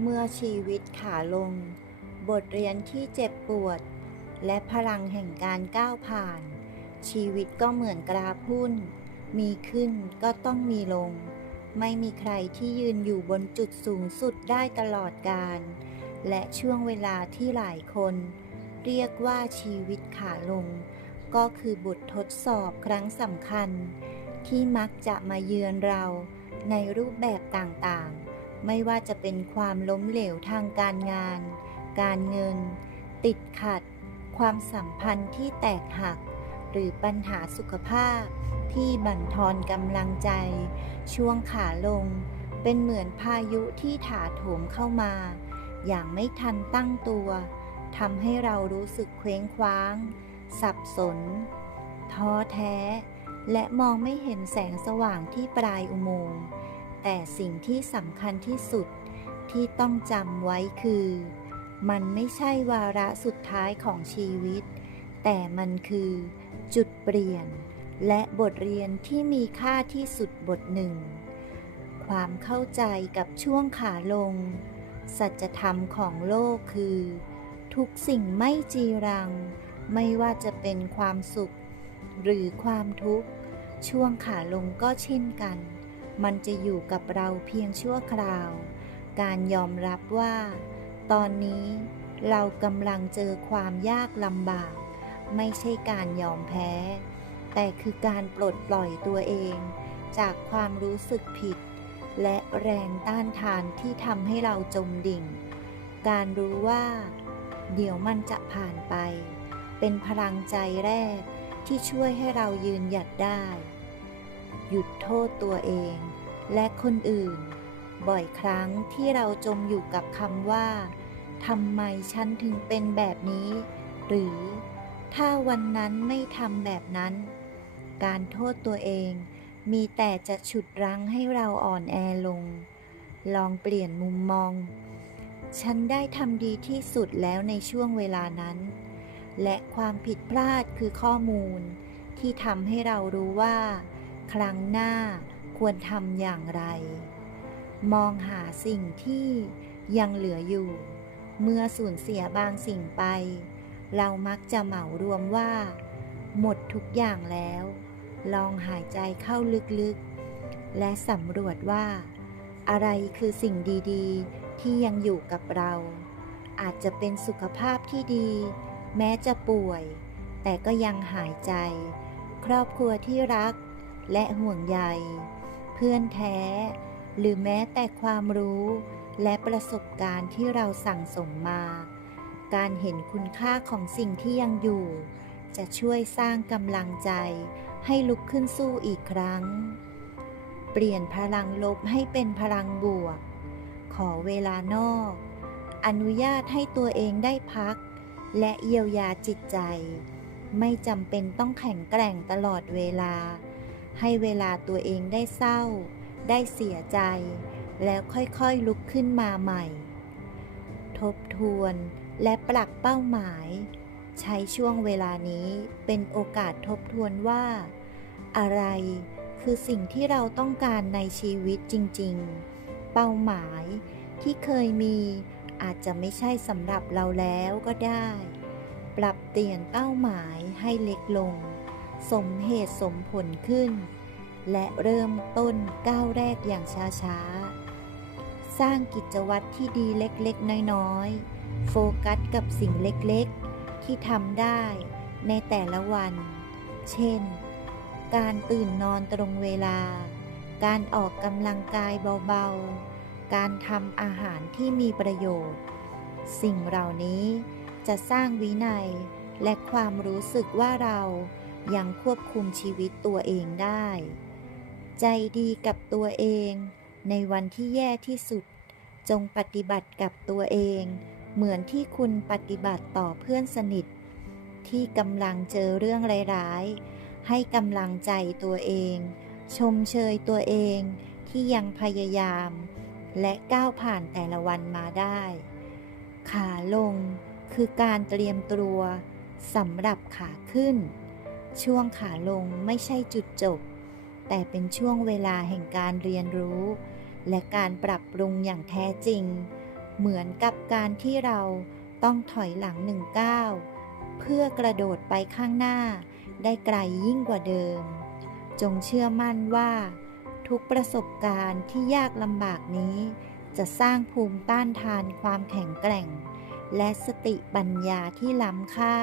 เมื่อชีวิตขาลง บทเรียนที่เจ็บปวด และพลังแห่งการก้าวผ่าน ชีวิตก็เหมือนกราฟหุ้น มีขึ้นก็ต้องมีลง ไม่มีใครที่ยืนอยู่บนจุดสูงสุดได้ตลอดกาลและช่วงเวลาที่หลายคน เรียกว่าชีวิตขาลง ก็คือบททดสอบครั้งสำคัญ ที่มักจะมาเยือนเราในรูปแบบต่างๆ ไม่ว่าจะเป็นความล้มเหลวทางการงาน การเงิน ติดขัด ความสัมพันธ์ที่แตกหัก หรือปัญหาสุขภาพ ที่บั่นทอนกำลังใจ ช่วงขาลง เป็นเหมือนพายุที่ถาโถมเข้ามา อย่างไม่ทันตั้งตัวทำให้เรารู้สึกเคว้งคว้าง สับสน ท้อแท้ และมองไม่เห็นแสงสว่างที่ปลายอุโมงค์ แต่สิ่งที่สำคัญที่สุดที่ต้องจำไว้คือ มันไม่ใช่วาระสุดท้ายของชีวิต แต่มันคือ จุดเปลี่ยน และบทเรียนที่มีค่าที่สุดบทหนึ่ง ความเข้าใจกับช่วงขาลง สัจธรรมของโลกคือ ทุกสิ่งไม่จีรัง ไม่ว่าจะเป็นความสุข หรือความทุกข์ ช่วงขาลงก็เช่นกัน มันจะอยู่กับเราเพียงชั่วคราว การยอมรับว่า ตอนนี้เรากำลังเจอความยากลำบาก ไม่ใช่การยอมแพ้ แต่คือการปลดปล่อยตัวเอง จากความรู้สึกผิด และแรงต้านทานที่ทำให้เราจมดิ่ง การรู้ว่า เดี๋ยวมันจะผ่านไป เป็นพลังใจแรกที่ช่วยให้เรายืนหยัดได้ หยุดโทษตัวเอง และคนอื่น บ่อยครั้งที่เราจมอยู่กับคำว่าทำไมฉันถึงเป็นแบบนี้ หรือถ้าวันนั้นไม่ทำแบบนั้น การโทษตัวเองมีแต่จะฉุดรั้งให้เราอ่อนแอลง ลองเปลี่ยนมุมมอง ฉันได้ทำดีที่สุดแล้วในช่วงเวลานั้น และความผิดพลาดคือข้อมูลที่ทำให้เรารู้ว่า ครั้งหน้าควรทำอย่างไร มองหาสิ่งที่ยังเหลืออยู่ เมื่อสูญเสียบางสิ่งไป เรามักจะเหมารวมว่า หมดทุกอย่างแล้ว ลองหายใจเข้าลึกๆ และสำรวจว่า อะไรคือสิ่งดีๆ ที่ยังอยู่กับเรา อาจจะเป็นสุขภาพที่ดี แม้จะป่วย แต่ก็ยังหายใจ ครอบครัวที่รัก และห่วงใย เพื่อนแท้ หรือแม้แต่ความรู้และประสบการณ์ที่เราสั่งสมมา การเห็นคุณค่าของสิ่งที่ยังอยู่ จะช่วยสร้างกำลังใจ ให้ลุกขึ้นสู้อีกครั้ง เปลี่ยนพลังลบให้เป็นพลังบวก ขอเวลานอก อนุญาตให้ตัวเองได้พัก และเยียวยาจิตใจ ไม่จำเป็นต้องแข็งแกร่งตลอดเวลา ให้เวลาตัวเองได้เศร้า ได้เสียใจ แล้วค่อยๆลุกขึ้นมาใหม่ ทบทวนและปรับเป้าหมาย ใช้ช่วงเวลานี้เป็นโอกาสทบทวนว่า อะไรคือสิ่งที่เราต้องการในชีวิตจริงๆ เป้าหมายที่เคยมีอาจจะไม่ใช่สำหรับเราแล้วก็ได้ ปรับเปลี่ยนเป้าหมายให้เล็กลง สมเหตุสมผลขึ้น และเริ่มต้นก้าวแรกอย่างช้าๆ สร้างกิจวัตรที่ดีเล็กๆ น้อยๆ โฟกัสกับสิ่งเล็กๆ ที่ทำได้ในแต่ละวัน เช่น การตื่นนอนตรงเวลา การออกกำลังกายเบาๆ การทำอาหารที่มีประโยชน์ สิ่งเหล่านี้จะสร้างวินัยและความรู้สึกว่าเรา ยังควบคุมชีวิตตัวเองได้ ใจดีกับตัวเอง ในวันที่แย่ที่สุด จงปฏิบัติกับตัวเอง เหมือนที่คุณปฏิบัติต่อเพื่อนสนิท ที่กำลังเจอเรื่องร้ายๆ ให้กำลังใจตัวเอง ชมเชยตัวเองที่ยังพยายาม และก้าวผ่านแต่ละวันมาได้ ขาลงคือการเตรียมตัวสำหรับขาขึ้น ช่วงขาลงไม่ใช่จุดจบ แต่เป็นช่วงเวลาแห่งการเรียนรู้ และการปรับปรุงอย่างแท้จริง เหมือนกับการที่เราต้องถอยหลังหนึ่งก้าวเพื่อกระโดดไปข้างหน้า ได้ไกลยิ่งกว่าเดิม จงเชื่อมั่นว่า ทุกประสบการณ์ที่ยากลำบากนี้ จะสร้างภูมิต้านทานความแข็งแกร่ง และสติปัญญาที่ล้ำค่า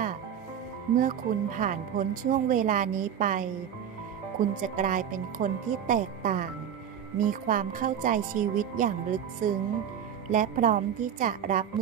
เมื่อคุณผ่านพ้นช่วงเวลานี้ไป คุณจะกลายเป็นคนที่แตกต่าง มีความเข้าใจชีวิตอย่างลึกซึ้ง และพร้อมที่จะรับมือ